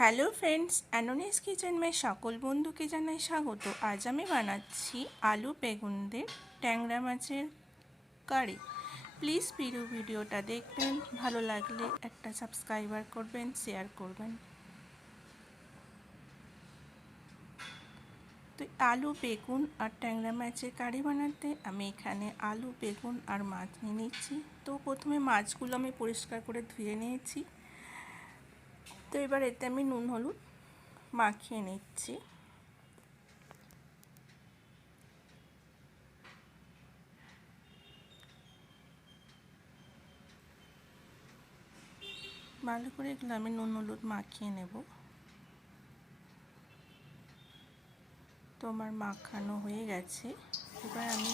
Hello friends, অ্যানোনিস kitchen মে সকল বন্ধুকে জানাই স্বাগত। আজ আমি বানাচ্ছি আলু বেগুনদের ট্যাংরা মাছের কারি। প্লিজ ভিডিওটা দেখবেন, ভালো লাগলে একটা সাবস্ক্রাইবার করবেন, শেয়ার করবেন। তো আলু বেগুন আর ট্যাংরা মাছের কারি বানাতে আমি এখানে আলু বেগুন আর মাছ নিয়ে নিচ্ছি। তো প্রথমে মাছগুলো আমি পরিষ্কার করে ধুয়ে নিয়েছি। তো এবার এতে আমি নুন হলুদ মাখিয়ে নিচ্ছি। ভালো করে এগুলো আমি নুন হলুদ মাখিয়ে নেব। তো আমার মাখানো হয়ে গেছে। এবার আমি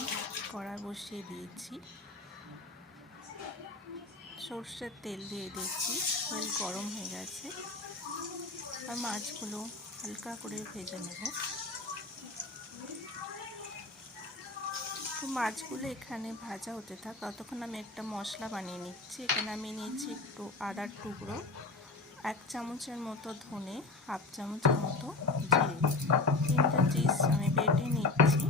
কড়া বসিয়ে দিয়েছি, সরষের তেল দিয়ে দিয়েছি। তেল গরম হয়ে গেছে, আর মাছগুলো হালকা করে ভেজে নেব। তো মাছগুলো এখানে ভাজা হতে থাক, ততক্ষণ আমি একটা মশলা বানিয়ে নিচ্ছি। এখানে আমি নিয়েছি একটু আদার টুকরো, 1 চামচের মতো ধনে, 1/2 চামচের মতো জিরে, 3টে চিজ আমি বেটে নিচ্ছি।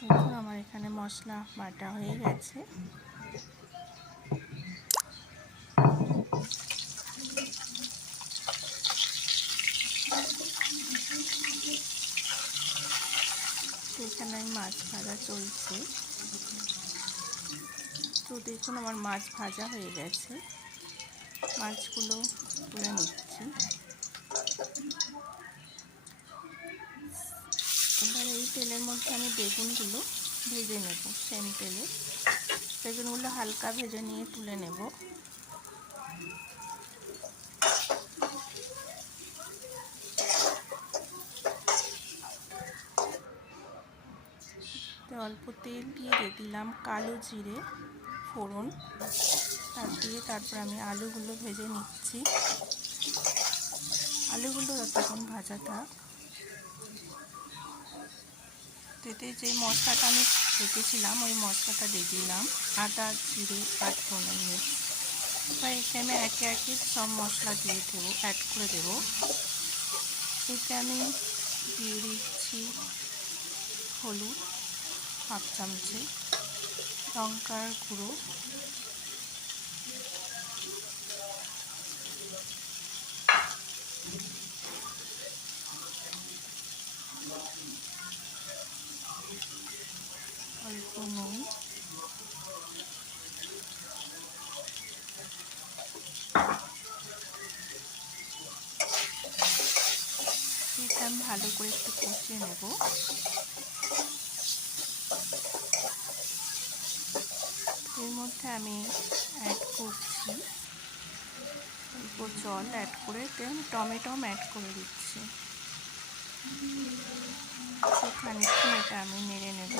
দেখুন আমার এখানে মশলা বাটা হয়ে গেছে। তো এখানে আমি মাছ ভাজা চলছে। তো দেখুন আমার মাছ ভাজা হয়ে গেছে, মাছগুলো তুলে নিচ্ছি। এবার এই তেলের মধ্যে আমি বেগুনগুলো ভেজে নেব। সেম তেলে বেগুনগুলো হালকা ভেজে নিয়ে তুলে নেব। তো অল্প তেল দিয়ে দিলাম কালো জিরে ফোড়ন, তারপর আমি আলুগুলো ভেজে নিচ্ছি। আলুগুলো যতক্ষণ ভাজা থাক, এতে যে মশলাটা আমি রেখেছিলাম ওই মশলাটা দিয়ে দিলাম, আদা জিরে আর ধনে মিক্স। এবার এখানে একে একে সব মশলা দিয়ে দেবো, অ্যাড করে দেবো। এতে আমি দিয়ে দিচ্ছি হলুদ 1/2 চামচে, লঙ্কার গুঁড়ো, অল্প নুন, এটা আমি ভালো করে একটু কষিয়ে নেব। এর মধ্যে আমি অ্যাড করছি অল্প জল, অ্যাড করে আমি টমেটো অ্যাড করে দিচ্ছি। খানিকক্ষণ এটা আমি নেড়ে নেব।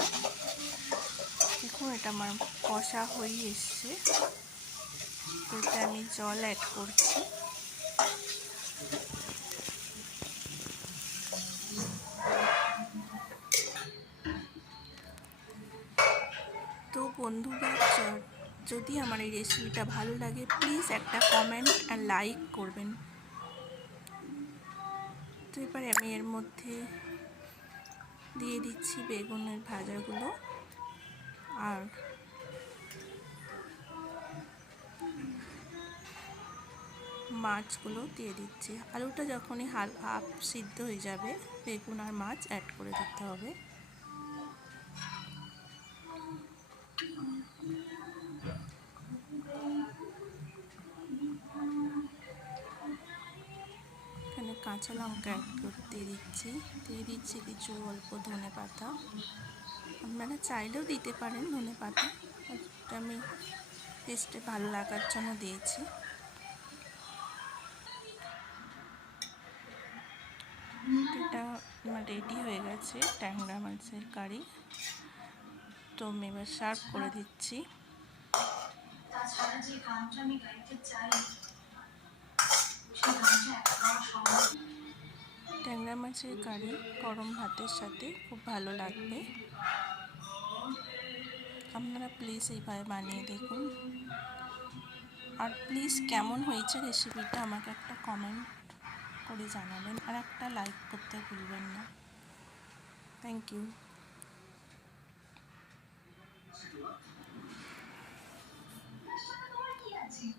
দেখুন এটা আমার কষা হয়ে এসছে। এতে আমি জল অ্যাড করছি। তো বন্ধুরা, যদি আমার এই রেসিপিটা ভালো লাগে প্লিজ একটা কমেন্ট আর লাইক করবেন। তো এবার আমি এর মধ্যে দিয়ে দিচ্ছি বেগুনের ভাজাগুলো আর মাছগুলো দিয়ে দিচ্ছি। আলুটা যখনই হাফ সিদ্ধ হয়ে যাবে, বেগুন আর মাছ অ্যাড করে দিতে হবে। এখানে কাঁচা লঙ্কা অ্যাড করতে দিয়ে দিচ্ছি কিছু অল্প ধনে পাতা। আপনারা চাইলেও দিতে পারেন ধনে পাতা, আমি টেস্টে ভালো লাগার জন্য দিয়েছি। এটা আমার রেডি হয়ে গেছে ট্যাংরা মাছের কারি। তো আমি এবার সার্ভ করে দিচ্ছি। ট্যাংরা মাছের কারি গরম ভাতের সাথে খুব ভালো লাগবে। আপনারা প্লিজ এইভাবে বানিয়ে দেখুন। আর প্লিজ কেমন হয়েছে রেসিপিটা আমাকে একটা কমেন্ট করে জানাবেন, আর একটা লাইক করতে ভুলবেন না। Thank you.